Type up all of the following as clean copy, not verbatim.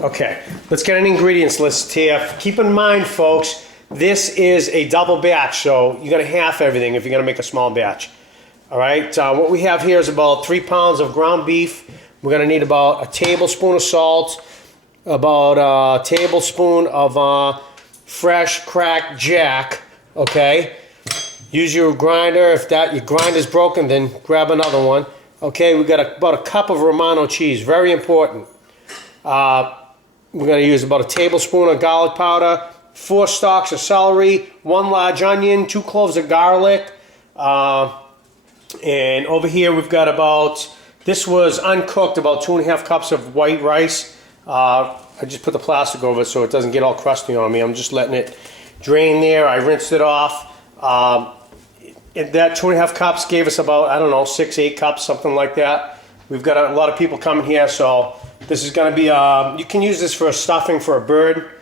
Okay, let's get an ingredients list here. Keep in mind, folks, this is a double batch, so you're going to half everything if you're going to make a small batch. All right, what we have here is about 3 pounds of ground beef. We're going to need about a tablespoon of salt, about a tablespoon of fresh cracked jack, okay? Use your grinder. If your grinder's broken, then grab another one. Okay, we got about a cup of Romano cheese, very important. We're going to use about a tablespoon of garlic powder, 4 stalks of celery, 1 large onion, 2 cloves of garlic, and over here we've got about, this was uncooked, about 2.5 cups of white rice. I just put the plastic over it so it doesn't get all crusty on me. I'm just letting it drain there. I rinsed it off. And that 2.5 cups gave us about, I don't know, 6-8 cups, something like that. We've got a lot of people coming here, so this is going to be, you can use this for a stuffing for a bird,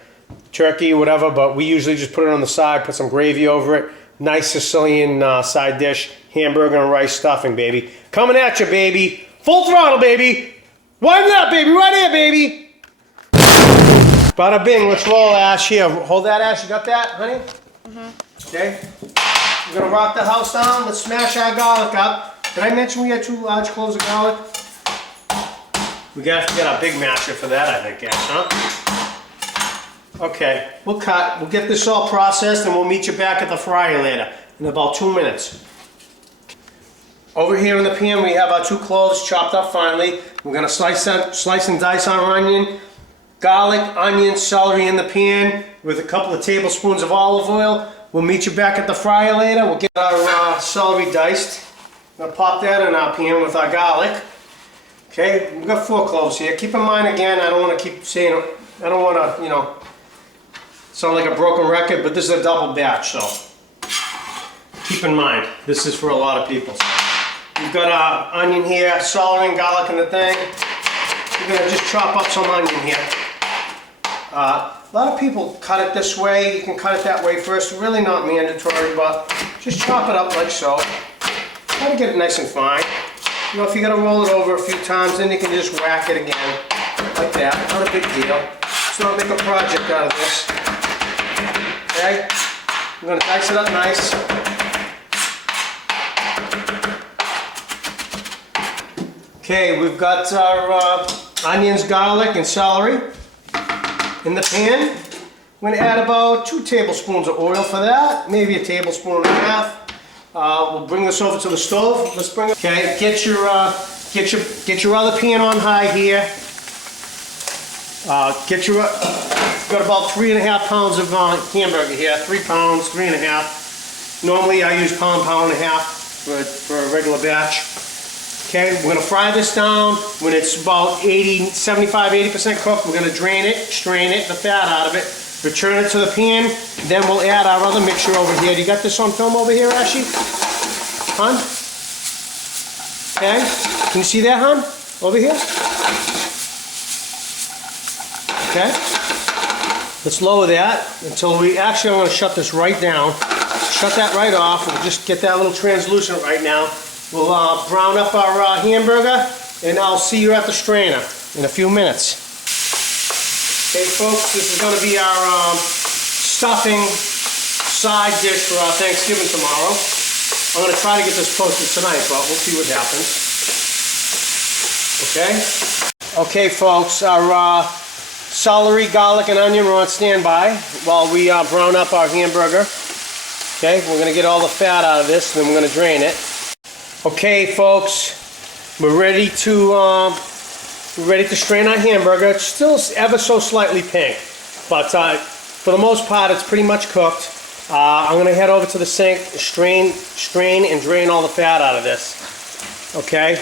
turkey, whatever, but we usually just put it on the side, put some gravy over it. Nice Sicilian side dish, hamburger and rice stuffing, baby. Coming at you, baby. Full throttle, baby. Wind it up, baby. Right here, baby. Bada bing. Let's roll, Ash. Here, hold that, Ash. You got that, honey? Mm-hmm. Okay. We're going to rock the house down. Let's smash our garlic up. Did I mention we had 2 large cloves of garlic? We got to get our big masher for that, I think, Ash, huh? Okay, we'll cut. We'll get this all processed and we'll meet you back at the fryer later in about 2 minutes. Over here in the pan we have our 2 cloves chopped up finely. We're going to slice and dice our onion, garlic, onion, celery in the pan with a couple of tablespoons of olive oil. We'll meet you back at the fryer later. We'll get our celery diced. I'm going to pop that in our pan with our garlic. Okay, we've got 4 cloves here. Keep in mind again, I don't want to keep saying, I don't want to, you know, sound like a broken record, but this is a double batch, so keep in mind, this is for a lot of people. So we've got our onion here, celery and garlic in the thing. We're going to just chop up some onion here. A lot of people cut it this way. You can cut it that way first. Really not mandatory, but just chop it up like so. Try to get it nice and fine. You know, if you're going to roll it over a few times, then you can just whack it again, like that. Not a big deal. Let's not make a project out of this. Okay? I'm going to dice it up nice. Okay, we've got our onions, garlic, and celery in the pan. I'm going to add about 2 tablespoons of oil for that, maybe a tablespoon and a half. We'll bring this over to the stove. Let's bring it. Okay, get your other pan on high here. Got about 3.5 pounds of hamburger here. 3 pounds, 3.5. Normally I use pound and a half for a regular batch. Okay, we're going to fry this down. When it's about 75-80% cooked, we're going to drain it, strain it, the fat out of it, return it to the pan. Then we'll add our other mixture over here. Do you got this on film over here, Ashley? Hon? Okay, can you see that, hon? Over here? Okay. Let's lower that until we, actually I'm going to shut this right down. Shut that right off. We'll just get that little translucent right now. We'll brown up our hamburger, and I'll see you at the strainer in a few minutes. Okay, folks, this is going to be our stuffing side dish for our Thanksgiving tomorrow. I'm going to try to get this posted tonight, but we'll see what happens. Okay? Okay, folks, our celery, garlic, and onion are on standby while we brown up our hamburger. Okay, we're going to get all the fat out of this, and then we're going to drain it. Okay, folks, we're ready to strain our hamburger. It's still ever so slightly pink, but for the most part, it's pretty much cooked. I'm going to head over to the sink, strain, and drain all the fat out of this. Okay?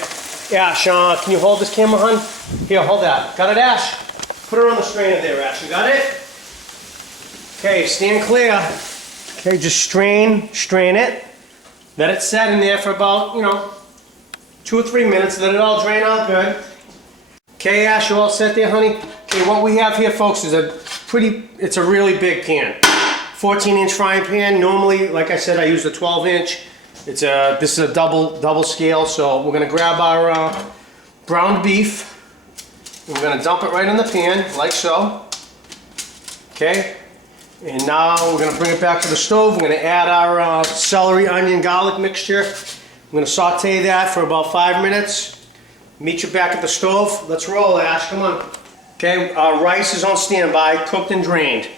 Ash, can you hold this camera, hon? Here, hold that. Got it, Ash? Put her on the strainer there, Ash. You got it? Okay, stand clear. Okay, just strain it. Let it set in there for about, 2 or 3 minutes. Let it all drain out good. Okay, Ash, you all set there, honey? Okay, what we have here, folks, is it's a really big pan. 14-inch frying pan. Normally, like I said, I use a 12-inch. This is a double scale, so we're gonna grab our browned beef. We're going to dump it right in the pan, like so. Okay? And now we're going to bring it back to the stove. We're going to add our celery, onion, garlic mixture. I'm going to saute that for about 5 minutes. Meet you back at the stove. Let's roll, Ash. Come on. Okay, our rice is on standby, cooked and drained.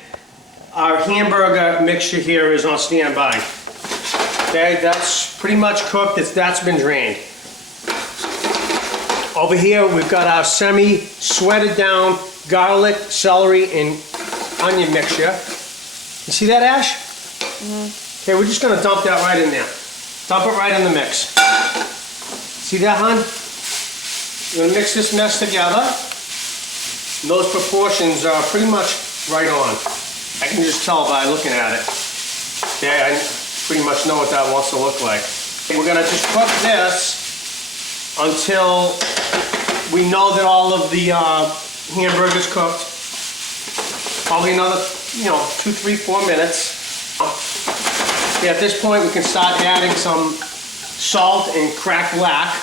Our hamburger mixture here is on standby. Okay, that's pretty much cooked. That's been drained. Over here, we've got our semi-sweated down garlic, celery, and onion mixture. You see that, Ash? Mm-hmm. Okay, we're just gonna dump that right in there. Dump it right in the mix. See that, hon? We're gonna mix this mess together. And those proportions are pretty much right on. I can just tell by looking at it. Okay, I pretty much know what that wants to look like. We're gonna just cook this until we know that all of the hamburger's cooked. Probably another, 2, 3, 4 minutes. Okay, at this point we can start adding some salt and cracked black.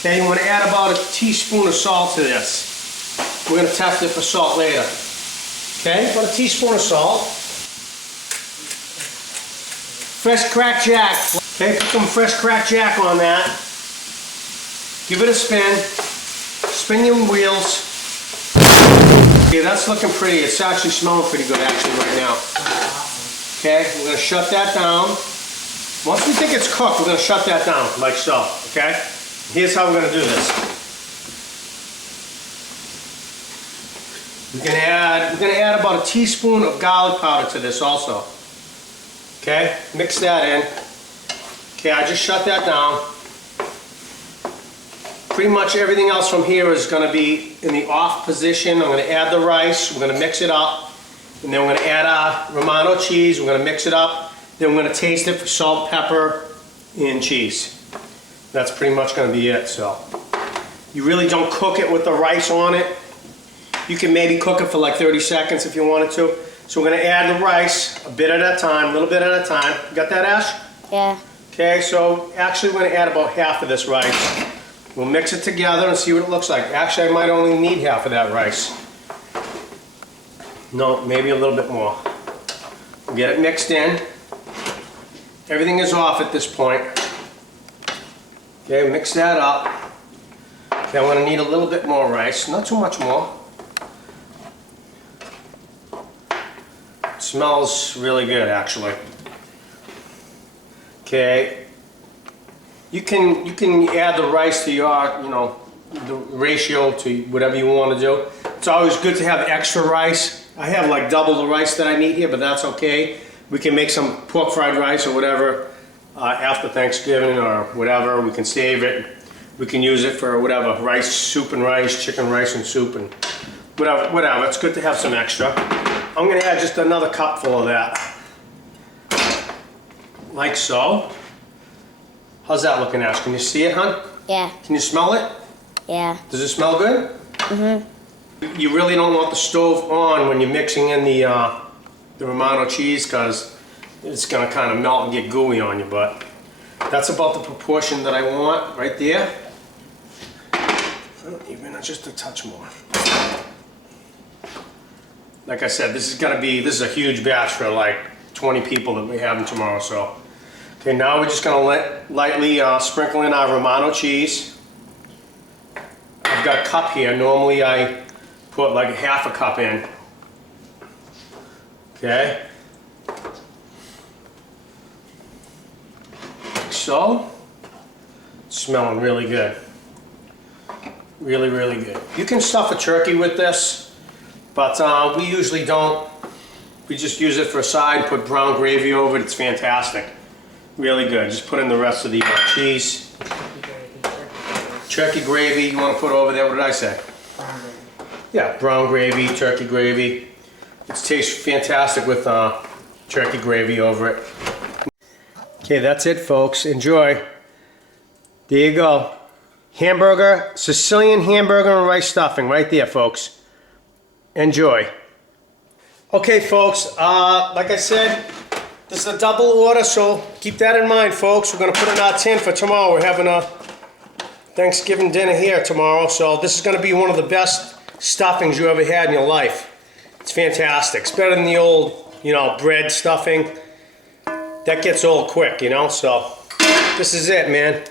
Okay, you want to add about a teaspoon of salt to this. We're going to test it for salt later. Okay, about a teaspoon of salt. Fresh cracked jack. Okay, put some fresh cracked jack on that. Give it a spin. Spin your wheels. Okay, that's looking pretty. It's actually smelling pretty good actually right now. Okay, we're going to shut that down. Once we think it's cooked, we're going to shut that down like so. Okay? Here's how we're going to do this. We're going to add about a teaspoon of garlic powder to this also. Okay? Mix that in. Okay, I just shut that down. Pretty much everything else from here is going to be in the off position. I'm going to add the rice. We're going to mix it up. And then we're going to add our Romano cheese. We're going to mix it up. Then we're going to taste it for salt, pepper, and cheese. That's pretty much going to be it. So you really don't cook it with the rice on it. You can maybe cook it for like 30 seconds if you wanted to. So we're going to add the rice a bit at a time, a little bit at a time. You got that, Ash? Yeah. Okay, so actually we're going to add about half of this rice. We'll mix it together and see what it looks like. Actually, I might only need half of that rice. No, maybe a little bit more. We'll get it mixed in. Everything is off at this point. Okay, mix that up. Okay, I'm going to need a little bit more rice, not too much more. It smells really good, actually. Okay, you can add the rice to your, the ratio to whatever you want to do. It's always good to have extra rice. I have like double the rice that I need here, but that's okay. We can make some pork fried rice or whatever after Thanksgiving or whatever. We can save it. We can use it for whatever, rice, soup and rice, chicken rice and soup and whatever. It's good to have some extra. I'm going to add just another cupful of that. Like so. How's that looking, Ash? Can you see it, hon? Yeah. Can you smell it? Yeah. Does it smell good? Mm-hmm. You really don't want the stove on when you're mixing in the Romano cheese because it's going to kind of melt and get gooey on you, but that's about the proportion that I want right there. Even just a touch more. Like I said, this is a huge batch for like 20 people that we're having tomorrow, so. Okay, now we're just going to lightly sprinkle in our Romano cheese. I've got a cup here. Normally I put like half a cup in. Okay. Like so. It's smelling really good. Really, really good. You can stuff a turkey with this, but we usually don't. We just use it for a side, put brown gravy over it. It's fantastic. Really good. Just put in the rest of the cheese. Turkey gravy you want to put over there. What did I say? Brown gravy. Yeah, brown gravy, turkey gravy. It tastes fantastic with turkey gravy over it. Okay, that's it, folks. Enjoy. There you go. Hamburger, Sicilian hamburger and rice stuffing right there, folks. Enjoy. Okay, folks, like I said, this is a double order, so keep that in mind, folks. We're going to put in our tin for tomorrow. We're having a Thanksgiving dinner here tomorrow, so this is going to be one of the best stuffings you ever had in your life. It's fantastic. It's better than the old, you know, bread stuffing. That gets old quick, you know, so this is it, man.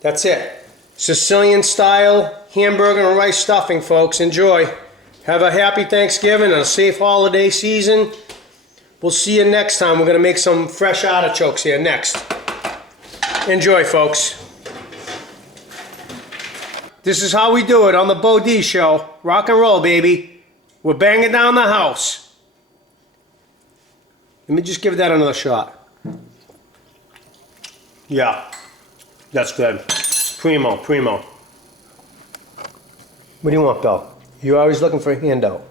That's it. Sicilian style hamburger and rice stuffing, folks. Enjoy. Have a happy Thanksgiving and a safe holiday season. We'll see you next time. We're going to make some fresh artichokes here next. Enjoy, folks. This is how we do it on the Bo D Show. Rock and roll, baby. We're banging down the house. Let me just give that another shot. Yeah, that's good. Primo, primo. What do you want, Bill? You're always looking for a handout.